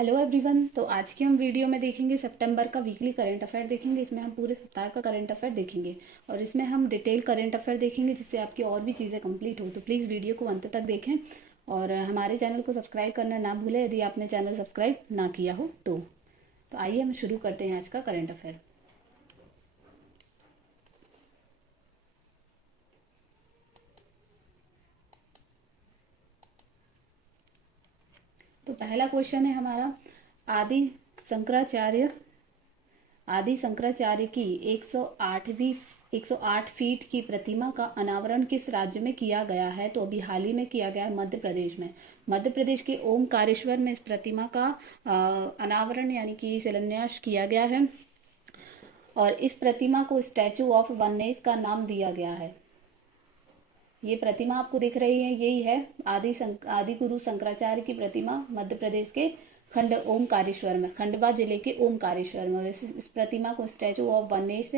Hello everyone. तो आज की हम वीडियो में देखेंगे सितंबर का वीकली करंट अफेयर देखेंगे। इसमें हम पूरे सप्ताह का करंट अफेयर देखेंगे और इसमें हम डिटेल करंट अफेयर देखेंगे जिससे आपकी और भी चीज़ें कंप्लीट हो। तो प्लीज़ वीडियो को अंत तक देखें और हमारे चैनल को सब्सक्राइब करना ना भूलें यदि आपने चैनल सब्सक्राइब ना किया हो तो आइए हम शुरू करते हैं आज का करंट अफेयर। तो पहला क्वेश्चन है हमारा, आदि शंकराचार्य आदि शंकराचार्य की 108 फीट की प्रतिमा का अनावरण किस राज्य में किया गया है? तो अभी हाल ही में किया गया है मध्य प्रदेश में। मध्य प्रदेश के ओमकारेश्वर में इस प्रतिमा का अनावरण यानी कि शिलान्यास किया गया है और इस प्रतिमा को स्टैचू ऑफ वननेस का नाम दिया गया है। ये प्रतिमा आपको दिख रही है, यही है आदि गुरु शंकराचार्य की प्रतिमा मध्य प्रदेश के ओमकारेश्वर में, खंडवा जिले के ओमकारेश्वर में। और इस प्रतिमा को स्टैचू ऑफ वननेस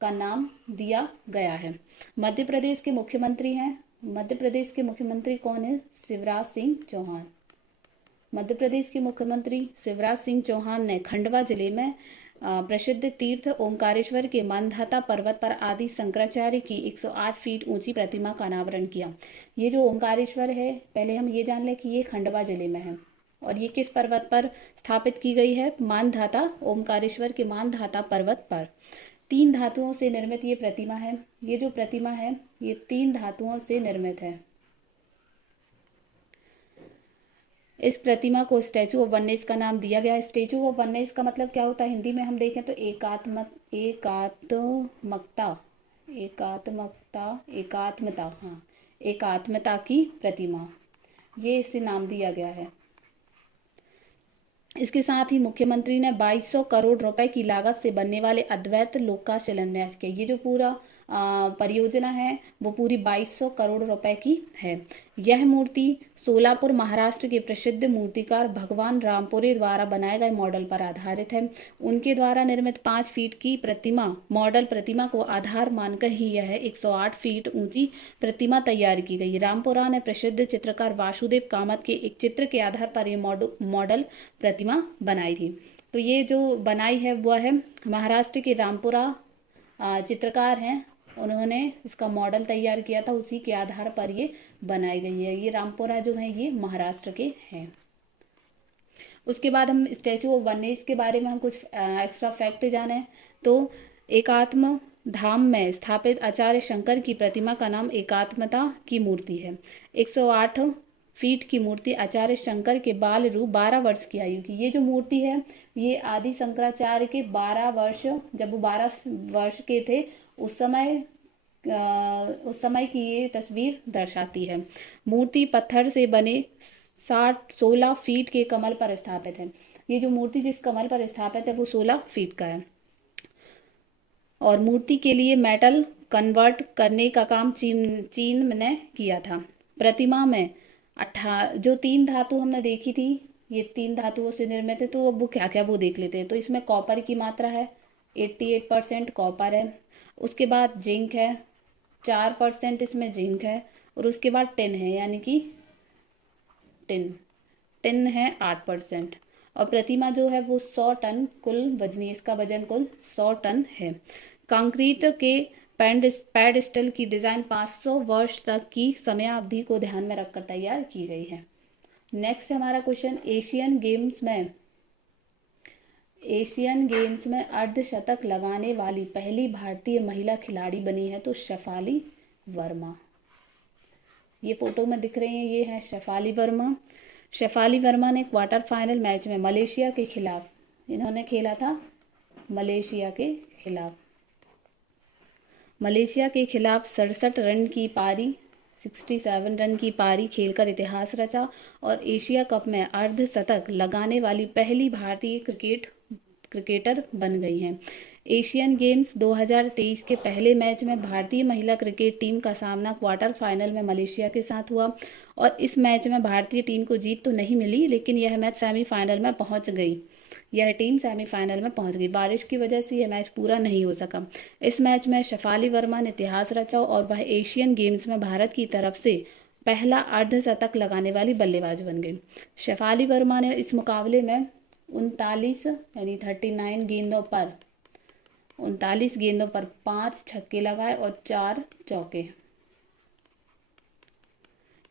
का नाम दिया गया है। मध्य प्रदेश के मुख्यमंत्री कौन है? शिवराज सिंह चौहान। मध्य प्रदेश के मुख्यमंत्री शिवराज सिंह चौहान ने खंडवा जिले में प्रसिद्ध तीर्थ ओमकारेश्वर के मानधाता पर्वत पर आदि शंकराचार्य की 108 फीट ऊंची प्रतिमा का अनावरण किया। ये जो ओमकारेश्वर है, पहले हम ये जान लें कि ये खंडवा जिले में है और ये किस पर्वत पर स्थापित की गई है? मानधाता, ओमकारेश्वर के मानधाता पर्वत पर। 3 धातुओं से निर्मित ये प्रतिमा है। ये जो प्रतिमा है ये 3 धातुओं से निर्मित है। इस प्रतिमा को स्टैचू ऑफ वननेस का नाम दिया गया है। स्टैचू ऑफ वननेस का मतलब क्या होता है? हिंदी में हम देखें तो एकात्मता की प्रतिमा, ये इसे नाम दिया गया है। इसके साथ ही मुख्यमंत्री ने 2200 करोड़ रुपए की लागत से बनने वाले अद्वैत लोक का शिलान्यास किया। ये जो पूरा परियोजना है वो पूरी 2200 करोड़ रुपए की है। यह मूर्ति सोलापुर महाराष्ट्र के प्रसिद्ध मूर्तिकार भगवान रामपुरे द्वारा बनाए गए मॉडल पर आधारित है। उनके द्वारा निर्मित 5 फीट की मॉडल प्रतिमा को आधार मानकर ही यह 108 फीट ऊंची प्रतिमा तैयार की गई। रामपुरा ने प्रसिद्ध चित्रकार वासुदेव कामत के एक चित्र के आधार पर यह मॉडल प्रतिमा बनाई थी। तो ये जो बनाई है वह है महाराष्ट्र के रामपुरा चित्रकार हैं, उन्होंने इसका मॉडल तैयार किया था, उसी के आधार पर ये बनाई गई है। ये रामपुरा जो है ये महाराष्ट्र के हैं। उसके बाद हम स्टैचू ऑफ वननेस के बारे में हम कुछ एक्स्ट्रा फैक्ट जाने तो एकात्म धाम में स्थापित आचार्य शंकर की प्रतिमा का नाम एकात्मता की मूर्ति है। 108 फीट की मूर्ति आचार्य शंकर के बाल रूप 12 वर्ष की आयु की। ये जो मूर्ति है ये आदि शंकराचार्य के 12 वर्ष, जब वो 12 वर्ष के थे उस समय की ये तस्वीर दर्शाती है। मूर्ति पत्थर से बने 16 फीट के कमल पर स्थापित है। ये जो मूर्ति जिस कमल पर स्थापित है वो 16 फीट का है और मूर्ति के लिए मेटल कन्वर्ट करने का काम चीन ने किया था। प्रतिमा में जो 3 धातु हमने देखी थी ये 3 धातुओं से निर्मित है। तो अब वो क्या क्या वो देख लेते हैं। तो इसमें कॉपर की मात्रा है, 88% कॉपर है। उसके बाद जिंक है, 4% इसमें जिंक है और उसके बाद टिन है, यानी कि टिन है 8%। और प्रतिमा जो है वो 100 टन कुल वजनी, इसका वजन कुल 100 टन है। कंक्रीट के पेडस्टल की डिजाइन 500 वर्ष तक की समयावधि को ध्यान में रखकर तैयार की गई है। नेक्स्ट हमारा क्वेश्चन, एशियन गेम्स में अर्धशतक लगाने वाली पहली भारतीय महिला खिलाड़ी बनी है तो शेफाली वर्मा। ये फोटो में दिख रही हैं, ये है शेफाली वर्मा। शेफाली वर्मा ने क्वार्टर फाइनल मैच में मलेशिया के खिलाफ, इन्होंने खेला था मलेशिया के खिलाफ 67 रन की पारी 67 रन की पारी खेलकर इतिहास रचा और एशिया कप में अर्धशतक लगाने वाली पहली भारतीय क्रिकेटर बन गई हैं। एशियन गेम्स 2023 के पहले मैच में भारतीय महिला क्रिकेट टीम का सामना क्वार्टर फाइनल में मलेशिया के साथ हुआ और इस मैच में भारतीय टीम को जीत तो नहीं मिली, लेकिन यह मैच सेमीफाइनल में पहुंच गई। यह टीम सेमीफाइनल में पहुंच गई। बारिश की वजह से यह मैच पूरा नहीं हो सका। इस मैच में शेफाली वर्मा ने इतिहास रचा और वह एशियन गेम्स में भारत की तरफ से पहला अर्धशतक लगाने वाली बल्लेबाज बन गई। शेफाली वर्मा ने इस मुकाबले में 39 यानी 39 गेंदों पर 39 गेंदों पर 5 छक्के लगाए और 4 चौके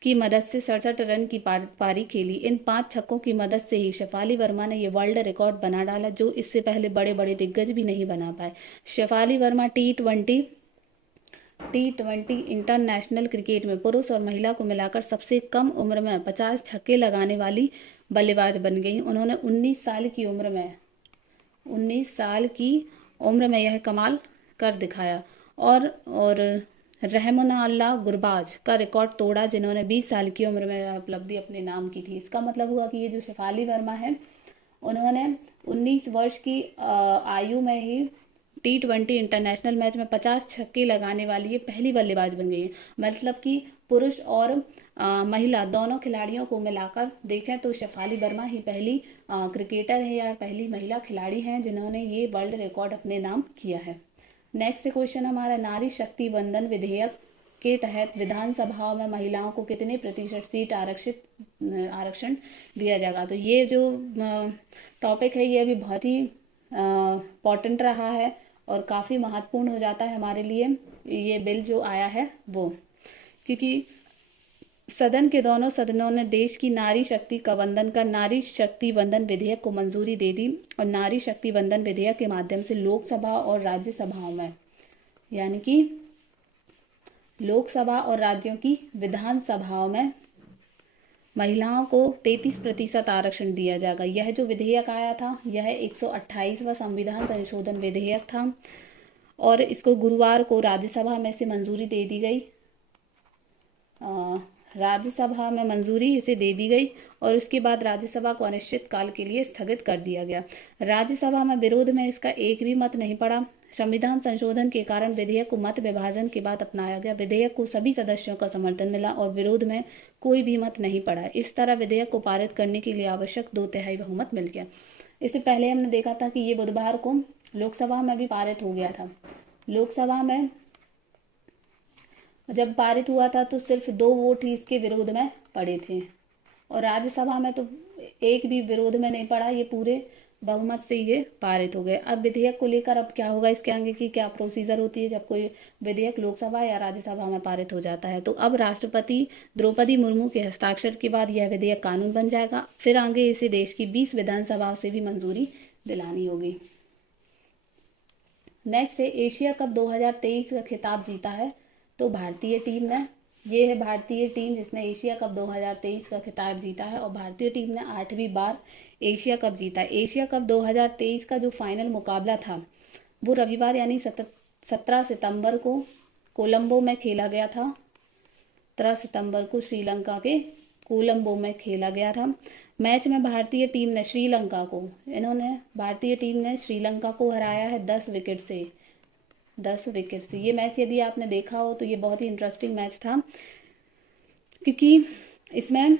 की मदद से 67 रन की पारी खेली। इन 5 छक्कों की मदद से ही शेफाली वर्मा ने यह वर्ल्ड रिकॉर्ड बना डाला, जो इससे पहले बड़े बड़े दिग्गज भी नहीं बना पाए। शेफाली वर्मा टी20 इंटरनेशनल क्रिकेट में पुरुष और महिला को मिलाकर सबसे कम उम्र में 50 छक्के लगाने वाली बल्लेबाज बन गई। उन्होंने 19 साल की उम्र में यह कमाल कर दिखाया और रहमानुल्लाह गुरबाज का रिकॉर्ड तोड़ा, जिन्होंने 20 साल की उम्र में उपलब्धि अपने नाम की थी। इसका मतलब हुआ कि ये जो शेफाली वर्मा है, उन्होंने 19 वर्ष की आयु में ही टी20 इंटरनेशनल मैच में 50 छक्के लगाने वाली ये पहली बल्लेबाज बन गई है। मतलब कि पुरुष और महिला दोनों खिलाड़ियों को मिलाकर देखें तो शेफाली वर्मा ही पहली क्रिकेटर है या पहली महिला खिलाड़ी हैं जिन्होंने ये वर्ल्ड रिकॉर्ड अपने नाम किया है। नेक्स्ट क्वेश्चन हमारा, नारी शक्ति वंदन विधेयक के तहत विधानसभाओं में महिलाओं को कितने प्रतिशत सीट आरक्षण दिया जाएगा। तो ये जो टॉपिक है ये अभी बहुत ही इम्पॉर्टेंट रहा है और काफ़ी महत्वपूर्ण हो जाता है हमारे लिए ये बिल जो आया है वो, क्योंकि सदन के दोनों सदनों ने देश की नारी शक्ति का वंदन कर नारी शक्ति वंदन विधेयक को मंजूरी दे दी और नारी शक्ति वंदन विधेयक के माध्यम से लोकसभा और राज्यसभाओं में, यानी कि लोकसभा और राज्यों की विधानसभाओं में महिलाओं को 33% आरक्षण दिया जाएगा। यह जो विधेयक आया था यह 128वां संविधान संशोधन विधेयक था और इसको गुरुवार को राज्यसभा में से मंजूरी दे दी गई। राज्यसभा में मंजूरी इसे दे दी गई और उसके बाद राज्यसभा को अनिश्चित काल के लिए स्थगित कर दिया गया। राज्यसभा में विरोध में इसका एक भी मत नहीं पड़ा। संविधान संशोधन के कारण विधेयक को मत विभाजन के बाद अपनाया गया। विधेयक को सभी सदस्यों का समर्थन मिला और विरोध में कोई भी मत नहीं पड़ा। इस तरह विधेयक को पारित करने के लिए आवश्यक 2/3 बहुमत मिल गया। इससे पहले हमने देखा था कि ये बुधवार को लोकसभा में भी पारित हो गया था। लोकसभा में जब पारित हुआ था तो सिर्फ 2 वोट ही इसके विरोध में पड़े थे और राज्यसभा में तो एक भी विरोध में नहीं पड़ा, ये पूरे बहुमत से ये पारित हो गए। अब विधेयक को लेकर अब क्या होगा, इसके आगे की क्या प्रोसीजर होती है जब कोई विधेयक लोकसभा या राज्यसभा में पारित हो जाता है। तो अब राष्ट्रपति द्रौपदी मुर्मू के हस्ताक्षर के बाद यह विधेयक कानून बन जाएगा। फिर आगे इसे देश की 20 विधानसभाओं से भी मंजूरी दिलानी होगी। नेक्स्ट है, एशिया कप 2023 का खिताब जीता है तो भारतीय टीम ने, ये है भारतीय टीम जिसने एशिया कप 2023 का खिताब जीता है और भारतीय टीम ने 8वीं बार एशिया कप जीता है। एशिया कप 2023 का जो फाइनल मुकाबला था वो रविवार यानी 17 सितंबर को कोलंबो में खेला गया था। 17 सितंबर को श्रीलंका के कोलंबो में खेला गया था। मैच में भारतीय टीम ने श्रीलंका को हराया है 10 विकेट से। ये मैच यदि आपने देखा हो तो ये बहुत ही इंटरेस्टिंग मैच था, क्योंकि इसमें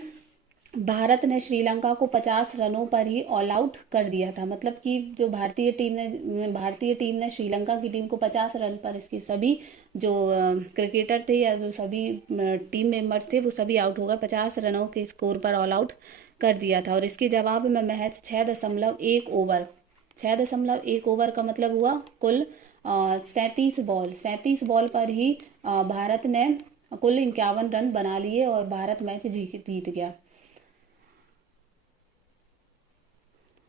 भारत ने श्रीलंका को 50 रनों पर ही ऑल आउट कर दिया था। मतलब कि जो भारतीय टीम ने श्रीलंका की टीम को 50 रन पर, इसके सभी जो क्रिकेटर थे या जो सभी टीम मेंबर्स थे वो सभी आउट हो गए। 50 रनों के स्कोर पर ऑल आउट कर दिया था और इसके जवाब में महज 6.1 ओवर का मतलब हुआ कुल 37 बॉल पर ही भारत ने कुल 51 रन बना लिए और भारत मैच जीत गया।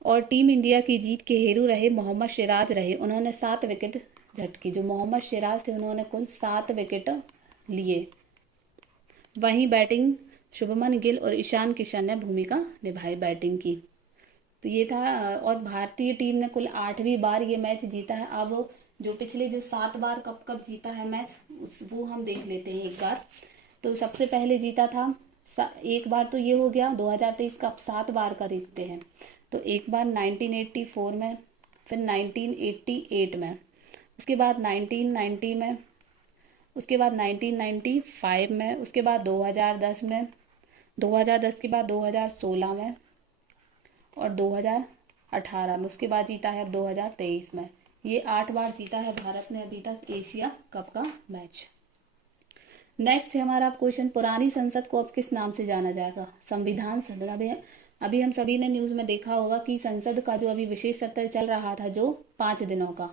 और टीम इंडिया की जीत के हीरो रहे मोहम्मद सिराज रहे, उन्होंने 7 विकेट झटके। जो मोहम्मद सिराज थे उन्होंने कुल 7 विकेट लिए। वहीं बैटिंग शुभमन गिल और ईशान किशन ने भूमिका निभाई बैटिंग की। तो ये था। और भारतीय टीम ने कुल 8वीं बार ये मैच जीता है। अब जो पिछले जो 7 बार कब जीता है मैच वो हम देख लेते हैं एक बार। तो सबसे पहले जीता था एक बार, तो ये हो गया 2023 का। अब 7 बार का देखते हैं। तो एक बार 1984 में, फिर 1988 में, उसके बाद 1990 में, उसके बाद 1995 में, उसके बाद 2010 में, 2010 के बाद 2016 में और 2018 में, उसके बाद जीता है अब 2023 में। ये 8 बार जीता है भारत ने अभी तक एशिया कप का मैच। नेक्स्ट है हमारा क्वेश्चन, पुरानी संसद को अब किस नाम से जाना जाएगा। संविधान सभा अभी हम सभी ने न्यूज़ में देखा होगा कि संसद का जो अभी विशेष सत्र चल रहा था, जो 5 दिनों का,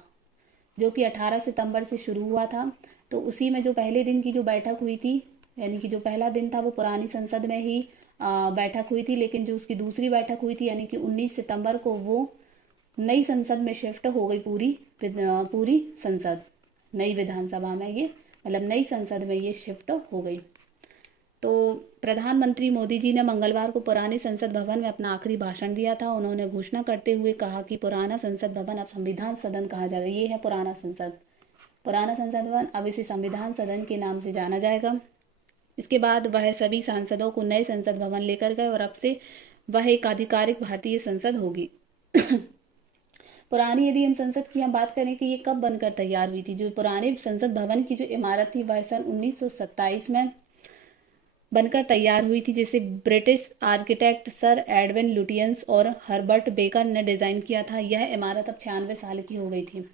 जो कि 18 सितंबर से शुरू हुआ था, तो उसी में जो पहले दिन की जो बैठक हुई थी, यानी कि जो पहला दिन था वो पुरानी संसद में ही बैठक हुई थी, लेकिन जो उसकी दूसरी बैठक हुई थी यानी कि 19 सितंबर को, वो नई संसद में शिफ्ट हो गई। पूरी संसद नई विधानसभा में, ये मतलब नई संसद में ये शिफ्ट हो गई। तो प्रधानमंत्री मोदी जी ने मंगलवार को पुराने संसद भवन में अपना आखिरी भाषण दिया था। उन्होंने घोषणा करते हुए कहा कि पुराना संसद भवन अब संविधान सदन कहा जाएगा। ये है पुराना संसद भवन, अब इसे संविधान सदन के नाम से जाना जाएगा। इसके बाद वह सभी सांसदों को नए संसद भवन लेकर गए और अब से वह एक आधिकारिक भारतीय संसद होगी। पुरानी यदि हम संसद की हम बात करें कि ये कब बनकर तैयार हुई थी, जो पुराने संसद भवन की जो इमारत थी वह सन 1927 में बनकर तैयार हुई थी, जिसे British architect sir Edwin Lutyens और हर्बर्ट बेकर ने डिजाइन किया था। यह इमारत अब 96 साल की हो गई थी।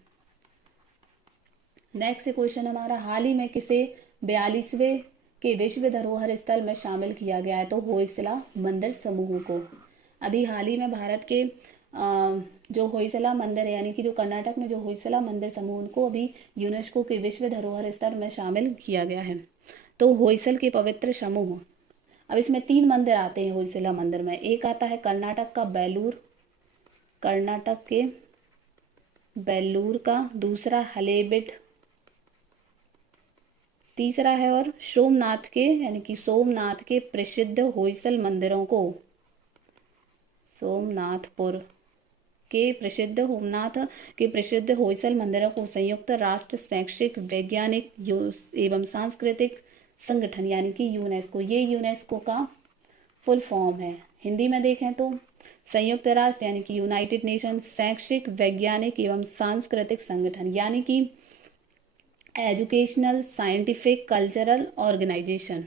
नेक्स्ट क्वेश्चन हमारा, हाल ही में किसे 42वें के विश्व धरोहर स्थल में शामिल किया गया है? तो होयसला मंदिर समूह को। अभी हाल ही में भारत के जो होयसला मंदिर है, यानी कि जो कर्नाटक में जो होयसला मंदिर समूह, उनको अभी यूनेस्को के विश्व धरोहर स्थल में शामिल किया गया है। तो होयसल के पवित्र समूह, अब इसमें 3 मंदिर आते हैं होयसला मंदिर में। एक आता है कर्नाटक का बेलूर, कर्नाटक के बेलूर का, दूसरा हलेबिड, तीसरा है और सोमनाथ के, यानी कि सोमनाथ के प्रसिद्ध होयसल मंदिरों को, सोमनाथपुर के प्रसिद्ध होयसल मंदिरों को संयुक्त राष्ट्र शैक्षिक, वैज्ञानिक एवं सांस्कृतिक संगठन यानी कि यूनेस्को, ये यूनेस्को का फुल फॉर्म है। हिंदी में देखें तो संयुक्त राष्ट्र यानी कि यूनाइटेड नेशन, शैक्षिक, वैज्ञानिक एवं सांस्कृतिक संगठन यानी कि एजुकेशनल, साइंटिफिक, कल्चरल ऑर्गेनाइजेशन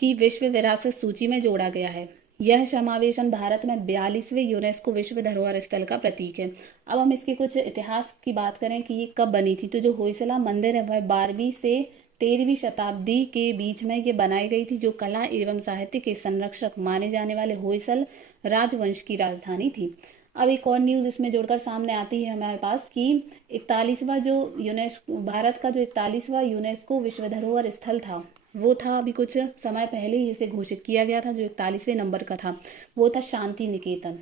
की विश्व विरासत सूची में जोड़ा गया है। यह समावेशन भारत में 42वें यूनेस्को विश्व धरोहर स्थल का प्रतीक है। अब हम इसके कुछ इतिहास की बात करें कि ये कब बनी थी, तो जो होयसला मंदिर है वह 12वीं से 13वीं शताब्दी के बीच में ये बनाई गई थी, जो कला एवं साहित्य के संरक्षक माने जाने वाले होयसल राजवंश की राजधानी थी। अब एक और न्यूज़ इसमें जोड़कर सामने आती है हमारे पास कि 41वां जो यूनेस्को, भारत का जो 41वां यूनेस्को विश्व धरोहर स्थल था, वो था अभी कुछ समय पहले ही इसे घोषित किया गया था। जो 41वें नंबर का था वो था शांति निकेतन।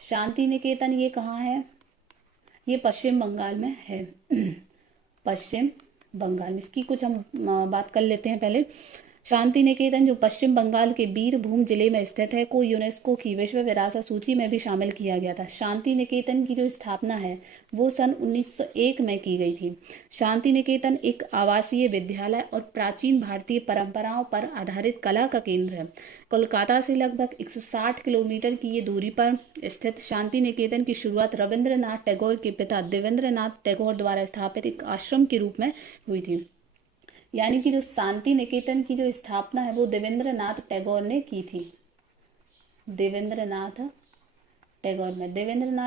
शांति निकेतन ये कहाँ है? ये पश्चिम बंगाल में है। पश्चिम बंगाल में, इसकी कुछ हम बात कर लेते हैं पहले। शांति निकेतन जो पश्चिम बंगाल के बीरभूम जिले में स्थित है, को यूनेस्को की विश्व विरासत सूची में भी शामिल किया गया था। शांति निकेतन की जो स्थापना है वो सन 1901 में की गई थी। शांति निकेतन एक आवासीय विद्यालय और प्राचीन भारतीय परंपराओं पर आधारित कला का केंद्र है। कोलकाता से लगभग 160 किलोमीटर की ये दूरी पर स्थित शांति निकेतन की शुरुआत रविंद्रनाथ टैगोर के पिता देवेंद्रनाथ टैगोर द्वारा स्थापित एक आश्रम के रूप में हुई थी। यानी कि जो शांति निकेतन की जो स्थापना है वो देवेंद्रनाथ टैगोर ने की थी। देवेंद्रनाथ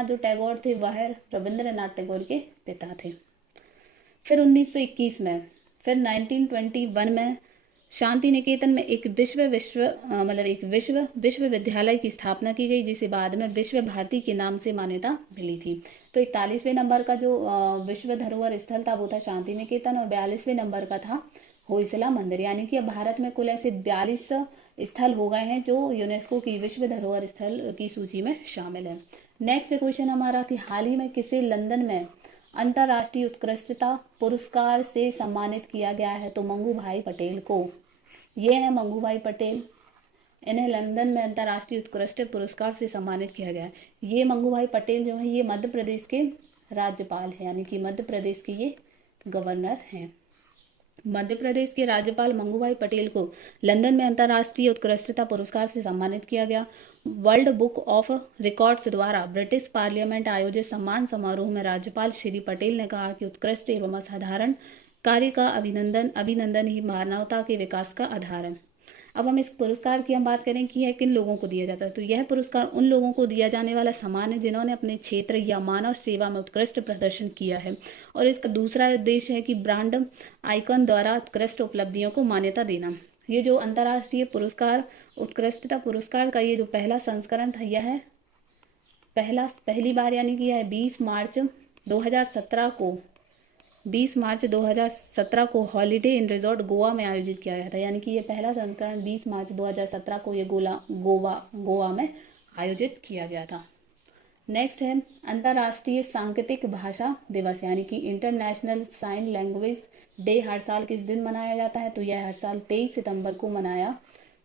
जो टैगोर थे वह रविंद्रनाथ टैगोर के पिता थे। फिर 1921 में, फिर 1921 में शांति निकेतन में एक विश्वविद्यालय की स्थापना की गई, जिसे बाद में विश्व भारती के नाम से मान्यता मिली थी। तो 41वें नंबर का जो विश्व धरोहर स्थल था वो था शांति निकेतन, और 42वें नंबर का था होयसला मंदिर। यानी कि अब भारत में कुल ऐसे 42 स्थल हो गए हैं जो यूनेस्को की विश्व धरोहर स्थल की सूची में शामिल है। नेक्स्ट क्वेश्चन हमारा कि हाल ही में किसे लंदन में अंतर्राष्ट्रीय उत्कृष्टता पुरस्कार से सम्मानित किया गया है? तो मंगू भाई पटेल को। ये है मंगू भाई पटेल, इन्हें लंदन में अंतर्राष्ट्रीय उत्कृष्ट पुरस्कार से सम्मानित किया गया है। ये मंगू भाई पटेल जो है ये मध्य प्रदेश के राज्यपाल हैं, यानी कि मध्य प्रदेश के ये गवर्नर हैं। मध्य प्रदेश के राज्यपाल मंगू भाई पटेल को लंदन में अंतर्राष्ट्रीय उत्कृष्टता पुरस्कार से सम्मानित किया गया। वर्ल्ड बुक ऑफ रिकॉर्ड्स द्वारा ब्रिटिश पार्लियामेंट आयोजित सम्मान समारोह में राज्यपाल श्री पटेल ने कहा कि उत्कृष्ट एवं असाधारण कार्य का अभिनंदन ही मानवता के विकास का आधार है। अब हम इस पुरस्कार की हम बात करें कि यह किन लोगों को दिया जाता है, तो यह पुरस्कार उन लोगों को दिया जाने वाला सम्मान है जिन्होंने अपने क्षेत्र या मानव सेवा में उत्कृष्ट प्रदर्शन किया है, और इसका दूसरा उद्देश्य है कि ब्रांड आइकन द्वारा उत्कृष्ट उपलब्धियों को मान्यता देना। ये जो अंतर्राष्ट्रीय पुरस्कार उत्कृष्टता पुरस्कार का ये जो पहला संस्करण था, यह पहली बार यानी कि यह 20 मार्च 2017 को हॉलीडे इन रिजॉर्ट गोवा में आयोजित किया गया था। यानी कि ये पहला संस्करण 20 मार्च 2017 को ये गोवा में आयोजित किया गया था। नेक्स्ट है अंतर्राष्ट्रीय सांकेतिक भाषा दिवस यानी कि इंटरनेशनल साइन लैंग्वेज डे हर साल किस दिन मनाया जाता है? तो यह हर साल 23 सितंबर को मनाया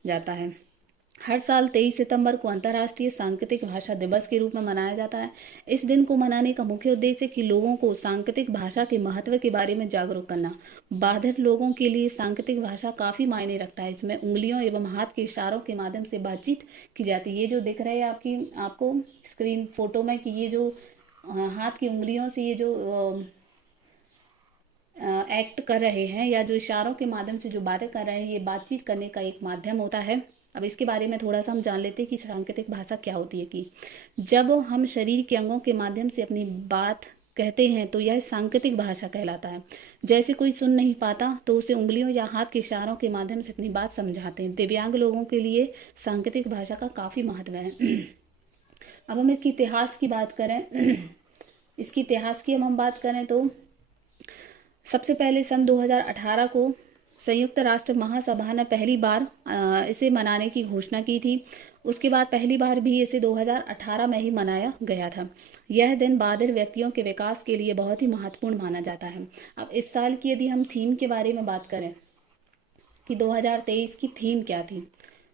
जाता है। हर साल 23 सितंबर को अंतर्राष्ट्रीय सांकेतिक भाषा दिवस के रूप में मनाया जाता है। इस दिन को मनाने का मुख्य उद्देश्य कि लोगों को सांकेतिक भाषा के महत्व के बारे में जागरूक करना। बाधित लोगों के लिए सांकेतिक भाषा काफ़ी मायने रखता है। इसमें उंगलियों एवं हाथ के इशारों के माध्यम से बातचीत की जाती है। ये जो दिख रहे हैं आपको स्क्रीन फोटो में कि ये जो हाथ की उंगलियों से ये जो एक्ट कर रहे हैं या जो इशारों के माध्यम से जो बातें कर रहे हैं, ये बातचीत करने का एक माध्यम होता है। अब इसके बारे में थोड़ा सा हम जान लेते हैं कि सांकेतिक भाषा क्या होती है। कि जब हम शरीर के अंगों के माध्यम से अपनी बात कहते हैं तो यह सांकेतिक भाषा कहलाता है। जैसे कोई सुन नहीं पाता तो उसे उंगलियों या हाथ के इशारों के माध्यम से अपनी बात समझाते हैं। दिव्यांग लोगों के लिए सांकेतिक भाषा का काफ़ी महत्व है। अब हम इसके इतिहास की बात करें इसके इतिहास की हम बात करें तो सबसे पहले सन 2018 को संयुक्त राष्ट्र महासभा ने पहली बार इसे मनाने की घोषणा की थी। उसके बाद पहली बार भी इसे 2018 में ही मनाया गया था। यह दिन बाधित व्यक्तियों के विकास के लिए बहुत ही महत्वपूर्ण माना जाता है। अब इस साल की यदि हम थीम के बारे में बात करें कि 2023 की थीम क्या थी,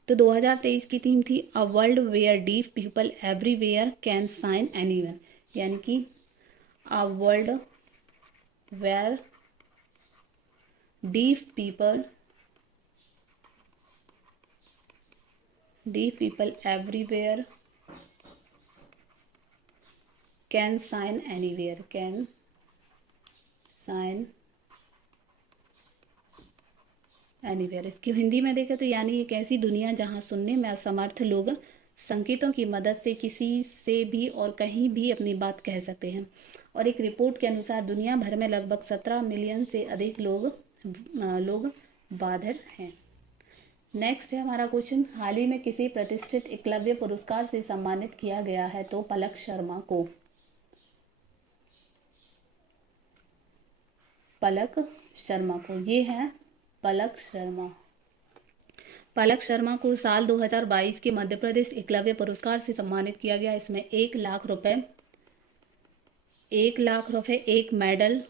तो 2023 की थीम थी a world where deaf people everywhere can sign anywhere, यानी कि a world where deaf people everywhere can sign anywhere, can sign anywhere। इसकी हिंदी में देखें तो यानी एक ऐसी दुनिया जहां सुनने में असमर्थ लोग संकेतों की मदद से किसी से भी और कहीं भी अपनी बात कह सकते हैं। और एक रिपोर्ट के अनुसार दुनिया भर में लगभग 17 मिलियन से अधिक लोग बाधित हैं। नेक्स्ट है हमारा क्वेश्चन, हाल ही में किसी प्रतिष्ठित एकलव्य पुरस्कार से सम्मानित किया गया है? तो पलक शर्मा को। ये है पलक शर्मा को साल 2022 के मध्य प्रदेश एकलव्य पुरस्कार से सम्मानित किया गया। इसमें 1 लाख रुपए, एक मेडल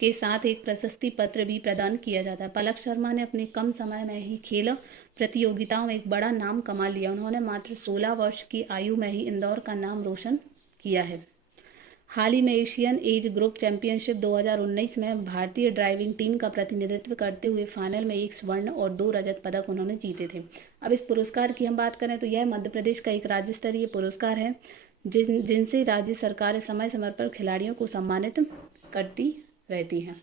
के साथ एक प्रशस्ति पत्र भी प्रदान किया जाता है। पलक शर्मा ने अपने कम समय में ही खेल प्रतियोगिताओं में एक बड़ा नाम कमा लिया। उन्होंने मात्र 16 वर्ष की आयु में ही इंदौर का नाम रोशन किया है। हाल ही में एशियन एज ग्रुप चैंपियनशिप 2019 में भारतीय ड्राइविंग टीम का प्रतिनिधित्व करते हुए फाइनल में 1 स्वर्ण और 2 रजत पदक उन्होंने जीते थे। अब इस पुरस्कार की हम बात करें तो यह मध्य प्रदेश का एक राज्य स्तरीय पुरस्कार है जिनसे राज्य सरकारें समय समय पर खिलाड़ियों को सम्मानित करती रहती हैं।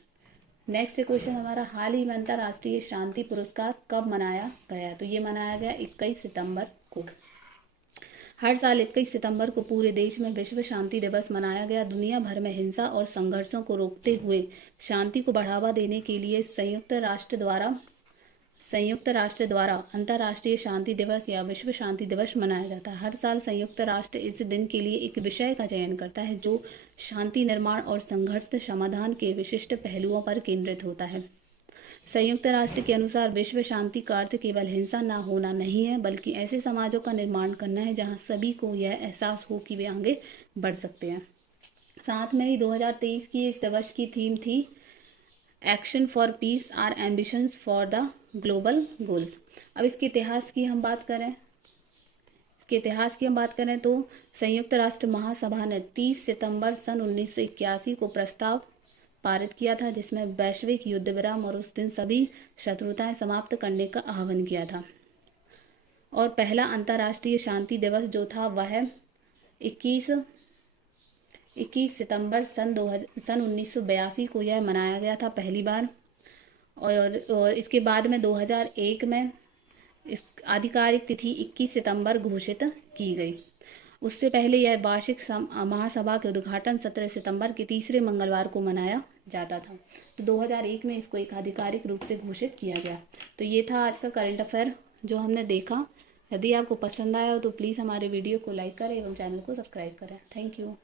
नेक्स्ट क्वेश्चन हमारा, हाल ही में अंतर्राष्ट्रीय शांति पुरस्कार कब मनाया गया? तो ये मनाया गया 21 सितंबर को। हर साल 21 सितंबर को पूरे देश में विश्व शांति दिवस मनाया गया। दुनिया भर में हिंसा और संघर्षों को रोकते हुए शांति को बढ़ावा देने के लिए संयुक्त राष्ट्र द्वारा अंतर्राष्ट्रीय शांति दिवस या विश्व शांति दिवस मनाया जाता है। हर साल संयुक्त राष्ट्र इस दिन के लिए एक विषय का चयन करता है जो शांति निर्माण और संघर्ष समाधान के विशिष्ट पहलुओं पर केंद्रित होता है। संयुक्त राष्ट्र के अनुसार विश्व शांति का अर्थ केवल हिंसा न होना नहीं है, बल्कि ऐसे समाजों का निर्माण करना है जहां सभी को यह एहसास हो कि वे आगे बढ़ सकते हैं। 7 मई 2023 की इस दिवस की थीम थी action for peace our ambitions for the global goals. अब इसके इतिहास की हम बात करें तो संयुक्त राष्ट्र महासभा ने 30 सितंबर सन 1981 को प्रस्ताव पारित किया था जिसमें वैश्विक युद्ध विराम और उस दिन सभी शत्रुताएं समाप्त करने का आह्वान किया था। और पहला अंतर्राष्ट्रीय शांति दिवस जो था वह 21 सितंबर सन 1982 को यह मनाया गया था पहली बार। और इसके बाद में 2001 में इस आधिकारिक तिथि 21 सितंबर घोषित की गई। उससे पहले यह वार्षिक महासभा के उद्घाटन 17 सितंबर के तीसरे मंगलवार को मनाया जाता था। तो 2001 में इसको एक आधिकारिक रूप से घोषित किया गया। तो ये था आज का करंट अफेयर जो हमने देखा। यदि आपको पसंद आया हो तो प्लीज़ हमारे वीडियो को लाइक करें एवं चैनल को सब्सक्राइब करें। Thank you.